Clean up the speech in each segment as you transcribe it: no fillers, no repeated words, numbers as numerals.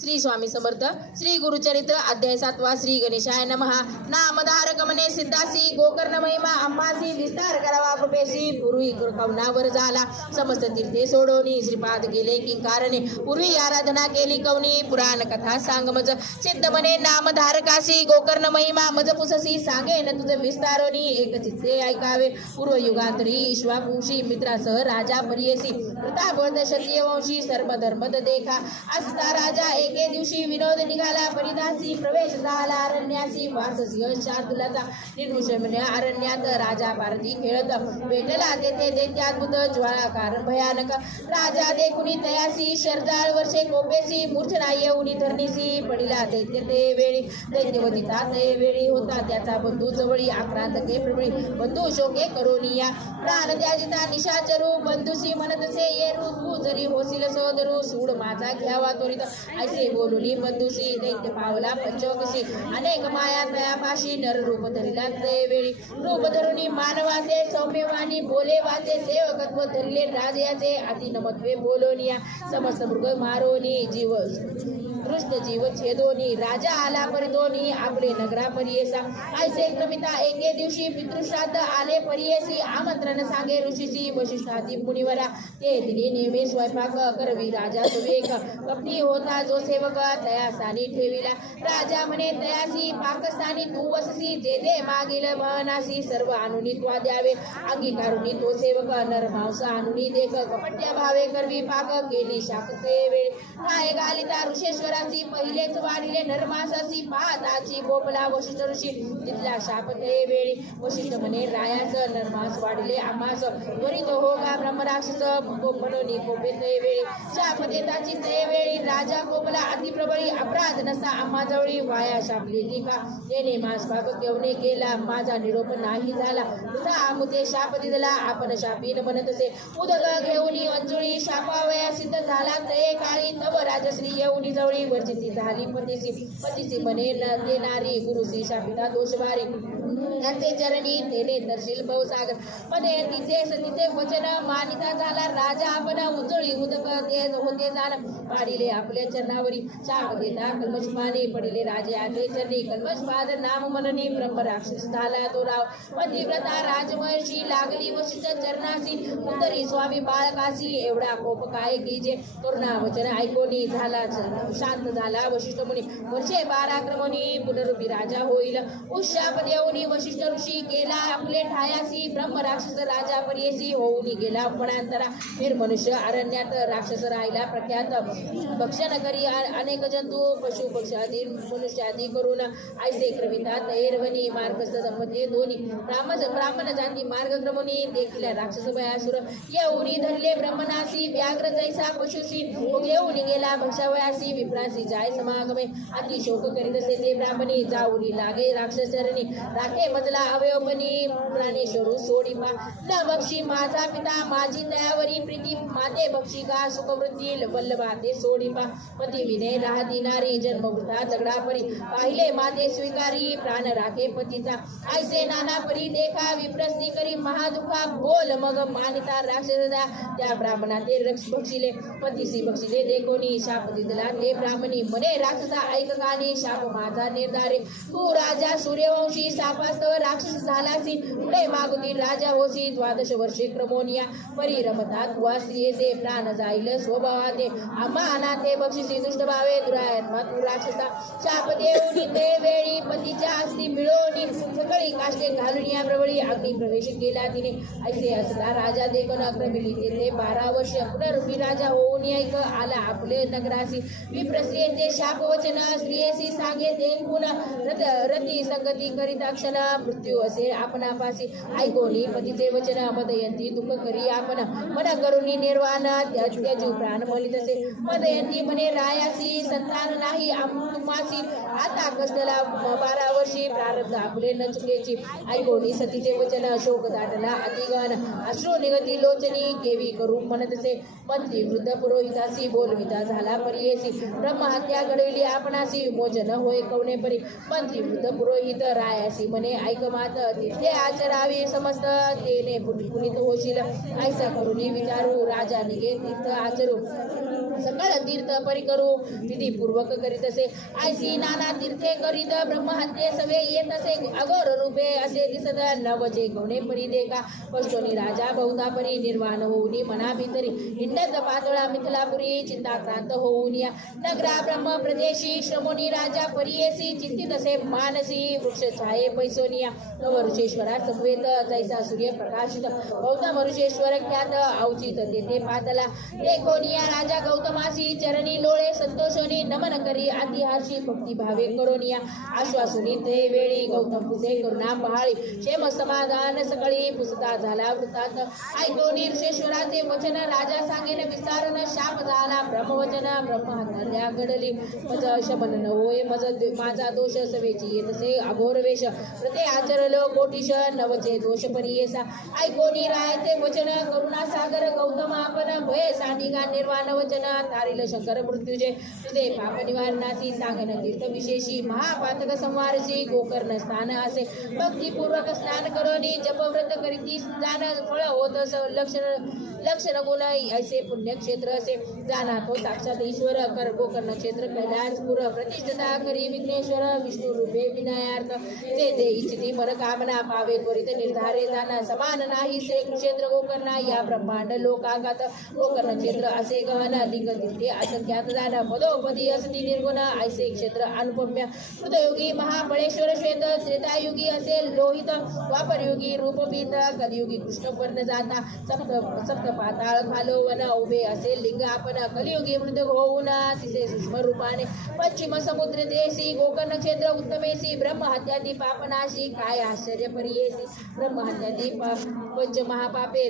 श्री स्वामी समर्थ श्री गुरुचरित्र अध्याय 7 श्री गणेशाय नमः। नामधारक म्हणे सिद्धासी गोकर्ण महिमा अंबासी विस्तार करावा कृपेशी पूर्वी कवनावर झाला समस्त तीर्थे सोडोनी श्रीपाद गेले किंकारणे पूर्वी आराधना केली कवनी पुराण कथा सांग मज सिद्ध म्हणे नामधारकासी गोकर्ण महिमा मज पुससी सांगे न तुझ विस्तारोनी एक चित्ते ऐकावे पूर्व युगांतरी ईश्वापुंशी मित्रासह राजा परियेसी प्रतापवंत क्षत्रिय वंशी सर्व धर्म देखा असता राजा एके दिवशी विनोद निघाला परिधासी प्रवेश झाला अरण्यासी वाससिंह शार्दुलाचा निर्मुषम्य अरण्यात राजा पारधी खेळत भेटला तेथे दैत्याद्भुत ज्वालाकार भयानक राजा देखुनी तयासी शरजाळ वर्षे कोपेसी मूर्छना येऊनी धरणीसी पडिला दैत्य ते वेळी दैत्यवतीचा ते वेळी होता त्याचा बंधू जवळी आक्रांतके प्रबळी बंधू शोके करोनिया प्राण त्याजिता निशाचरू बंधुसी म्हणतसे ये तू जरी होशील सहोदरू सूड माझा घ्यावा त्वरित ऐसे बोलुनी बंधुसी दैत्य पावला पंचवकशी अनेक माया तयापाशी नर रूप धरिला ते वेळी रूप धरुनी मानवाचे सौम्यवाणी बोले वाचे सेवकत्व धरिले राजयाचे अति नमत्वे बोलोनिया समस्त मृग मारोनी जीव कृष्ण जीव छेदोनी राजा आला परितोनी आपले नगरा परियेसा ऐसे क्रमिता एके दिवशी पितृश्राद्ध आले परियेसी आमंत्रण सांगे ऋषीची वशिष्ठादी मुनिवरा ते दिनी नेमे स्वयंपाक करवी राजा सुवेग कपटी होता जो सेवक तयासानी ठेविला राजा म्हणे तयासी पाकस्थानी तू वससी जे दे मागील महनासी सर्व आणुनी त्वा द्यावे अंगीकारुनी तो सेवक नर मांस आणुनी देख कपट्या भावे करवी पाक केली शाकते वेळ काय गालिता ऋषेश्वरा पहिलेच वाढिले नरमासाची पादाची गोपला वशिष्ठ ऋषी तिथला शाप ते वेळी वशिष्ठ म्हणे रायाच नरमास वाढिले आम्हास त्वरित हो का ब्रह्मराक्षस म्हणून कोपे ते वेळी शाप देताची ते वेळी राजा कोपला अतिप्रबळी अपराध नसा आम्हा जवळी वाया शापलेली का तेने मास भाग केवणे केला माझा निरोप नाही झाला तुझा आमुते शाप दिला आपण शापीन म्हणत असे उदक घेऊनी अंजुळी शापावया सिद्ध झाला ते काळी तव राजश्री येऊनी जवळी वर्जिती झाली पतीसी म्हणे न देणारी गुरुसी शापिता दोषवारी त्यांचे चरणी तेने दर्शील भवसागर मध्ये तिचे सतीचे वचन मानिता झाला राजा आपण उजळी उदक तेज होते जाण पाडिले आपल्या चरणावरी शाप देता कल्मश पाणी पडिले राजे आते चरणी कल्मश पाद नाम मननी ब्रह्म राक्षस झाला तो राव पतिव्रता राजमहर्षी लागली वशिष्ठ चरणासी उतरी स्वामी बाळकासी एवढा कोप काय की जे करुणा वचन ऐकोनी झाला शांत झाला वशिष्ठ मुनी वर्षे 12 क्रमणी पुनरुपी राजा होईल उशाप देऊनी वशिष्ठ ऋषी केला आपले ठायासी ब्रह्म राक्षस राजा परियेसी होऊनी गेला वनांतरा निर्मनुष्य अरण्यात राक्षस राहिला प्रख्यात भक्षण करी अनेक जंतू पशु पक्षादी मनुष्यादी करून ऐसे क्रमितात एरवनी मार्गस्थ दंपती दोन्ही ब्राह्मण जाती मार्गक्रमणी देखील राक्षस भयासुर येऊनी धरले ब्रह्मनासी व्याघ्र जैसा पशुसी घेऊन गेला भक्षावयासी विप्रासी जाय समागमे अति शोक करीत असे ते ब्राह्मणी जाऊनी लागे राक्षस चरणी राखे मजला अवयवपणी प्राणेश्वरू सोडी न बक्षी माझा पिता माझी दयावरी प्रीती माते बक्षी का सुखवृत्ती वल्लभा ते सोडी पती विने राह दिनारी जन्मवृता दगडा परी पाहिले माते स्वीकारी प्राण राखे पतीचा ऐसे नाना परी देखा विप्रस्ती करी महादुखा बोल मग मानिता राक्षस त्या ब्राह्मणा ते बक्षिले पतीसी बक्षिले देखोनी शाप दिला ते ब्राह्मणी म्हणे राक्षसा ऐक कानी शाप माझा निर्धारे तू राजा सूर्यवंशी शापास्तव राक्षस झालासी पुढे मागुती राजा होसी 12 वर्षे क्रमोनिया परिरमता तुवा स्त्रियेचे प्राण जाईल स्वभावाते आम्हा अनाथे बक्षिसी दुष्ट भावे दुरात्मा तू राक्षसा शाप देऊनी ते वेळी पतीच्या हस्ती मिळवणी सकाळी काष्टे घालून या प्रबळी अग्नी प्रवेश केला तिने ऐसे असला राजा देखून अक्रमिली तेथे 12 वर्ष पुनरुपी राजा होऊन ऐक आला आपले नगरासी विप्रस्त्रियेचे शाप वचन स्त्रियेसी सांगे देखून रती संगती करिता क्षण मृत्यू असे आपणापासी ऐकोनी पतीचे वचन मदयंती दुःख करी आपण मन करुनी निर्वाण त्याजू प्राण मलित असे मदयंती म्हणे रायासी संतान नाही तुम्हासी आता कष्टला 12 वर्षी प्रारब्ध आपले न चुकेची ऐकोनी सतीचे वचन शोक दाटला अतिगण अश्रू निगती लोचनी केवी करू म्हणत असे मंत्री वृद्ध पुरोहितासी बोलविता झाला परियेसी ब्रह्महत्या घडविली आपणासी विमोचन होय कवणे परी मंत्री वृद्ध पुरोहित रायासी म्हणे ऐक मात तिथे आचरावी समस्त तेने पुनित होशील ऐसा करुणी विचारू राजा राजा निघे तीर्थ आचरू सकळ तीर्थ परिकरू विधीपूर्वक करीत असे ऐसी नाना तीर्थे करीत ब्रह्महत्ये सवे येत असे अघोर रूपे असे दिसत नवचे कोणे परी देखा कष्टोनी राजा बहुधा परी निर्वाण होऊन मना भीतरी हिंडत पातळा मिथिलापुरी चिंताक्रांत होऊन या नगरा ब्रह्म प्रदेशी श्रमोनी राजा परियेसी चिंतित असे मानसी वृक्ष छाये पैसोनिया ऋषेश्वरा समवेत जैसा सूर्य प्रकाशित गौतम ऋषेश्वर ख्यात अवचित तेथे पातला देखोनिया राजा गौतमासी चरणी लोळे संतोषोनी नमन करी अतिहार्षी भक्ती भावे करोनिया आश्वासुनी ते वेळी गौतम पुसे करुणा पहाळी क्षेम समाधान सकाळी पुसता झाला वृत्तात ऐकोनी ऋषेश्वराचे वचन राजा सांगेन विस्तारन शाप झाला ब्रह्मवचन ब्रह्महत्या घडली मज शमन न होय माझा दोष सवेची येतसे अघोर वेश प्रते आचरलो कोटीश नवचे दोष परियेसा ऐकोनी रायचे वचन करुणा सागर गौतम आपण भय सांडिगा निर्वाण वचन तारिल शंकर मृत्युजे तुझे पाप निवारणासी सांगन तीर्थ विशेषी महापातक संवारशी गोकर्ण स्थान असे भक्तिपूर्वक स्नान करोनी जपव्रत करीती जाण फळ होत लक्षण गुण ऐसे पुण्यक्षेत्र असे जाना तो साक्षात ईश्वर कर गोकर्ण क्षेत्र कैलासपुर प्रतिष्ठता करी विघ्नेश्वर विष्णू रूपे विनायार्थ जे ते इच्छिती मनकामना पावे त्वरित निर्धारे जाना समान नाही श्री क्षेत्र गोकर्ण या ब्रह्मांड लोकागत गोकर्ण क्षेत्र असे गहन लिंग तीर्थे असंख्यात जाण पदोपदी असती निर्गुण ऐसे क्षेत्र अनुपम्य कृतयुगी महाबळेश्वर श्वेत त्रेतायुगी असे लोहित द्वापरयुगी रूपपीत कलियुगी कृष्णपर्ण जाता सप्त पाताळ खालो वन उभे असे लिंग आपण कलियुगी मृद होऊन तिसे सूक्ष्म रूपाने पश्चिम समुद्र देशी गोकर्ण क्षेत्र उत्तमेशी ब्रह्महत्यादी पापनाशी काय आश्चर्य परियेसी ब्रह्महत्यादी पंच महापापे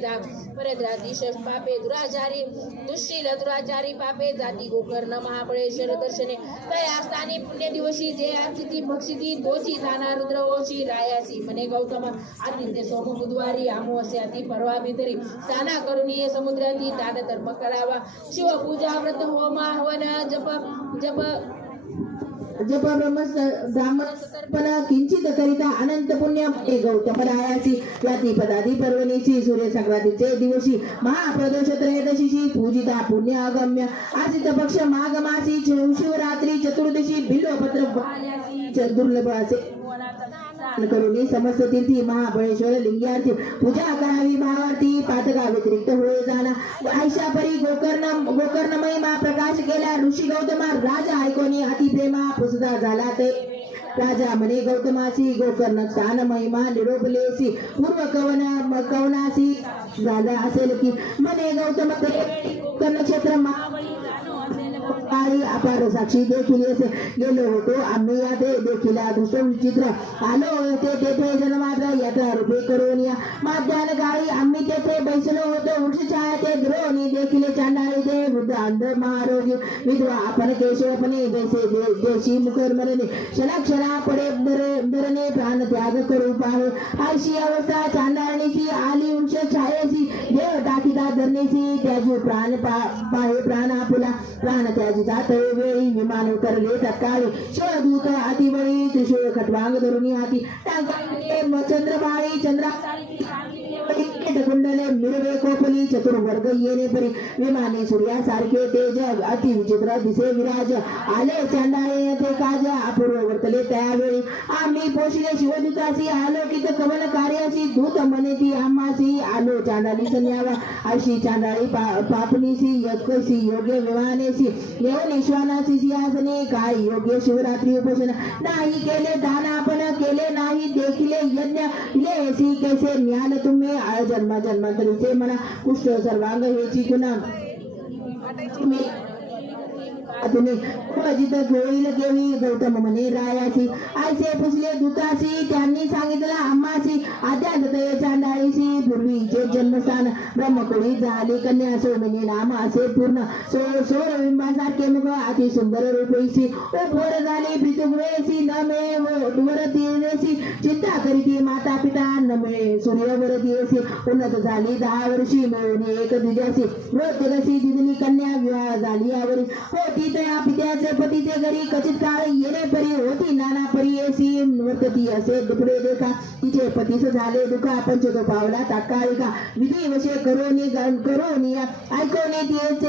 परद्राती षष्ठ पापे दुराचारी दुःशील दुराचारी पापे जाती गोकर्ण महाबळेश्वर दर्शने तया स्थानी पुण्य दिवशी जे अर्चिती भक्षिती तोची दाना रुद्रवंशी रायासी मने गौतम आदित्य सोम बुधवारी अमावस्ये अति परवा भितरी स्नाना करुणीय समुद्राती दान धर्म करावा शिवपूजा व्रत होम हवन जप ब्रह्मण सतर्पण किंचित करिता अनंत पुण्य गौतमरायासी याती पदादी पर्वणीची सूर्य संक्रांतीचे दिवशी महाप्रदोष त्रयोदशीची पूजिता पुण्य अगम्य आसित पक्ष माघमासी शिवरात्री चतुर्दशी बिल्वपत्र दुर्लभ असे करुणी समस्त तीर्थी महाबळेश्वर लिंगाची पूजा करावी भावार्थी पातका व्यतिरिक्त होय झाला आयशा परी गोकर्ण महिमा प्रकाश केला ऋषी गौतमा राजा ऐकोनी अति प्रेमा पुसदा झाला ते राजा म्हणे गौतमासी गोकर्ण स्थान महिमा निरोपलेसी पूर्व कवनासी झाला असेल की म्हणे गौतम गोकर्ण क्षेत्र अपार साक्षी देखील गेलो होतो आम्ही या ते देखील दृष्ट विचित्र आलो होते तेथे जन्मात्र यात्रा रूपे करून या माध्यान काळी आम्ही तेथे बैसलो होतो वृक्षछाया ते द्रोणी देखील चांडाळी ते वृद्ध अंध महारोगी विधवा आपण केशवपणे जैसे देशी मुखर मरणे क्षणाक्षणा पडे धरणे प्राण त्याग करू पाहे आयशी अवस्था चांडाळणीची आली वृक्ष छायेची देव टाकीता धरणेची त्याची प्राण पाहे प्राण आपुला प्राण त्याची जात वेळी विमान उतरले तत्काळी शिवदूत अतिवळी त्रिशूळ खटवांग धरुणी हाती चंद्रबाळी चंद्रा कुंडले मिरवे कोपली चतुर्वर्ग येणे परी विमाने सूर्यासारखे तेज अति विचित्र दिसे विराज आले चांडाळे ते काज अपूर्व वर्तले त्यावेळी आम्ही पोषले शिवदूतासी आलोकित कवल कार्यासी दूत मनेती आम्हासी आलो चांडाली संन्यावा अशी चांडाळी पापणीसी यत्कसी योग्य विमानेसी येऊन ईश्वानासी सिंहासने काय योग्य शिवरात्री उपोषण नाही केले दान आपण केले नाही देखिले यज्ञ लेसी कैसे न्याल तुम्ही जन्मा जन्मांतरीचे म्हणा कुष्ठ सर्वांग हेची गुन्हा अजित होईल केवी गौतम म्हणे रायासी आयसे पुसले दुतासी त्यांनी सांगितलं आम्हासी आद्यांत चांडाळीसी पूर्वीचे जन्मस्थान ब्रह्मकुळी झाली कन्या सोमिनी नाम असे पूर्ण सोरबिंबासारखे मुख अति सुंदर रूपैसी ओ फोर झाली पितुगवेसी न मिळे वरती चिंता करीती माता पिता न मिळे सूर्यवरती असे उन्नत झाली 10 वर्षी मिळून एक द्विजासी वृद्धसी दिदनी कन्या विवाह झाली यावरी होती तया पित्याचे पतीचे घरी कचित काळ येणे परी होती नाना परी येसी वर्तती असे दुपडे देखा तिचे पतीस झाले दुखा पंचतो पावला तात्कालिका विधी वशे करोनी ऐकोनी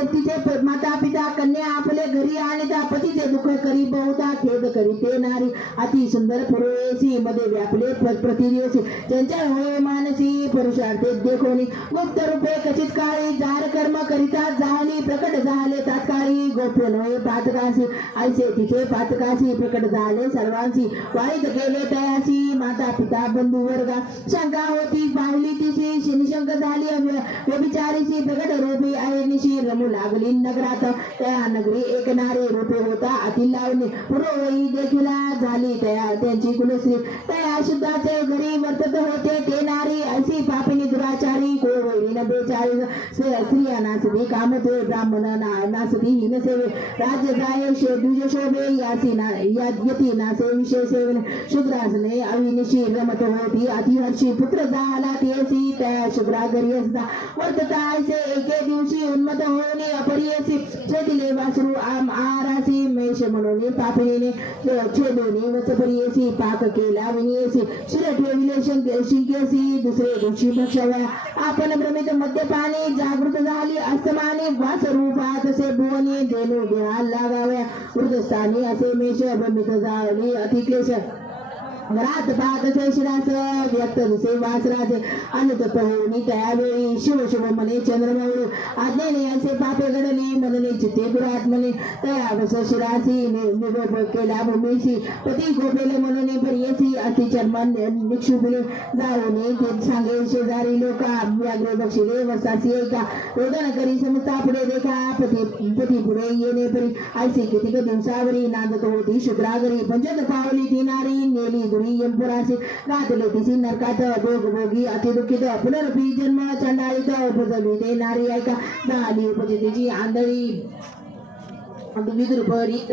तिचे माता पिता कन्या आपले घरी आणि त्या पतीचे दुःख करी बहुता खेद करी ते नारी अति सुंदर पुरोयसी मध्ये व्यापले प्रतिदिवसी त्यांच्या होय मानसी पुरुषार्थे देखोनी गुप्त रूपे कचित काळी जार कर्म करिता झाली प्रकट झाले तात्काळी गोप्य नव्हे पातकासी ऐसे तिचे पातकासी प्रकट झाले सर्वांशी वाईट केले तयासी माता पिता बंधू वर्गा शंका होती पाहिली तिची निशंक झाली व्यभिचारीची प्रकट रूपी अहिर्निशी रमू लागली नगरात त्या नगरी एक नारी रूपे होता अति लावणी पुरोवई देखिला झाली तया त्यांची कुलश्री तया शुद्धाचे घरी वर्तत होते ते नारी ऐसी पापिनी दुराचारी कोवैरीन बेचाळीस स्त्रिया नासती कामते ब्राह्मण नासती हिन सेवे राज्य जाय द्विज शोभे यती नासे विषय सेवन शुद्रासने अविनिशी रमत होती अतिहर्षी पुत्र झाला तेसी त्या शुद्रा घरी असता वर्तता ऐसे एके दिवशी उन्मत होणे अपरियसी छेदिले वासरू आरासी मेष म्हणून पापिणीने छेदोनी वचपरियसी पाक केला विनियसी शिर ठेविले शिंकेसी दुसरे दिवशी भक्षव्या आपण भ्रमित मद्यपानी जागृत झाली अस्तमाने वासरूपा तसे भुवनी धेनू देहा लागाव्या वृद्धस्थानी असे मेष भ्रमित झाली अतिक्लेश घरात पाहत असे शिरास व्यक्त दिसे वासराचे अनुतप होऊनी त्यावेळी शिव शिव मने चंद्रमौळू आज्ञेने असे पापे घडली मनने चित्ते दुरात्मने तयावस शिरासी निरोप केला भूमीसी पती गोपेले मनने पर्यसी अति चर्म निक्षुपले जाऊने ते सांगे शेजारी लोका व्याग्र बक्षिले वसासी एका रोदन करी समस्ता पुढे देखा पती पुढे येणे परी ऐसे कितीक दिवसावरी नांदत होती शुक्रागरी पंचत पावली ती नारी नेली यमपुरासी घातले तिची नरकात भोगी अतिदुःखित पुनरपी जन्म चंडाळीत उपजली ते नारी ऐका झाली उपजितीची आंधळी विद्रुपरीत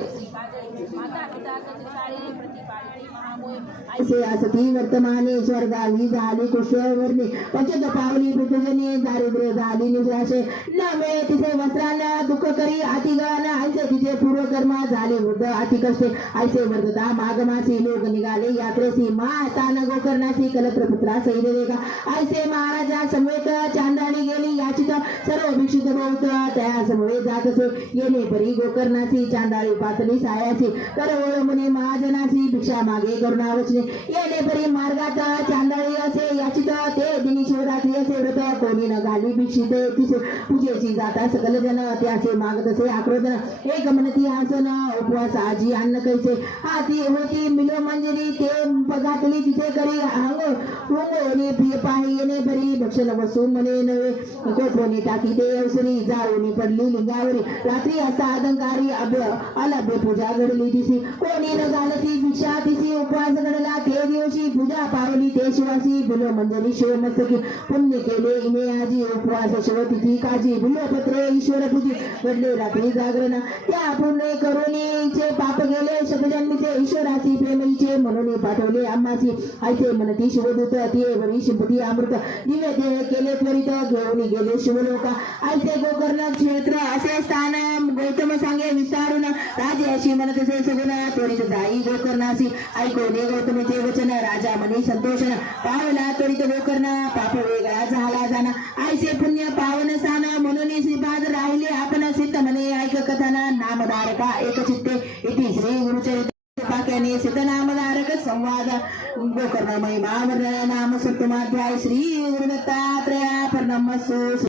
ऐसे असती वर्तमाने स्वर्गावी झाली कुशवर्णी पंचत पावली पृथ्वीने दारिद्र्य झाली निराशे न मिळे तिचे वस्त्रांना दुःख करी अतिगान ऐसे तिचे पूर्वकर्म झाले वृद्ध अति कष्टे ऐसे वर्तता माघमासी लोक निघाले यात्रेसी महातान गोकर्णासी कलत्रपुत्रा सैन्य का ऐसे महाराजा समवेत चांदाणी गेली याचित सर्व भिक्षित बहुत त्या समवेत जात असे येणे परी गोकर्णासी चांदाळी पातळी सायासी करवळ मुने महाजनासी भिक्षा मागे करुणावचने येणे परी मार्गात चांदाळी असे याचित ते दिनी शिवरात्री असे व्रत कोणी न घाली भिक्षित तिसे पूजेची जाता सकल जन त्याचे मागत असे आक्रोधन एक मनती हासन उपवास आजी अन्न कैसे हाती होती मिलो मंजरी ते घातली तिथे करी होंगोनी प्रिय पाही येणे परी भक्षण वसू मने नव्हे कोपोनी टाकी ते अवसरी जाऊनी पडली लिंगावरी रात्री असा आदंकारी अलभ्य पूजा घडली तिसी कोणी न घालती भिक्षा तिसी उपवास घडला ते दिवशी पूजा पावली ते शिवासी बिलो मंजरी शिवमस्तकी पुण्य केले इने आजी उपवास शिवतिथी काजी बिलोपत्रे ईश्वर पूजी घडले रात्री जागरण त्या पुण्य करुणीचे पाप गेले शतजन्मीचे ईश्वरासी प्रेमईचे म्हणून पाठवले आम्हासी ऐसे म्हणती शिवदूत वरी शिंपती अमृत दिव्य देह केले त्वरित घेऊन गेले शिवलोका ऐसे गोकर्ण क्षेत्र असे स्थान गौतम सांगे विस्तारून राजे अशी म्हणत असे सगुण त्वरित जाई गोकर्णासी ऐकोने गौतमीचे वचन राजा मनी संतोषण पावला त्वरित गोकर्ण पाप वेगळा झाला जाना ऐसे पुण्य पावन स्थान म्हणून श्रीपाद राहिले आपण सिद्ध म्हणे ऐक कथन नामधारका एक चित्ते इति श्री गुरुचरित्र वाक्याने सिद्ध नामधारक संवाद गोकर्ण महिमा नाम सप्तमाध्याय श्री गुरुदत्तात्रया प्रणमस्सु।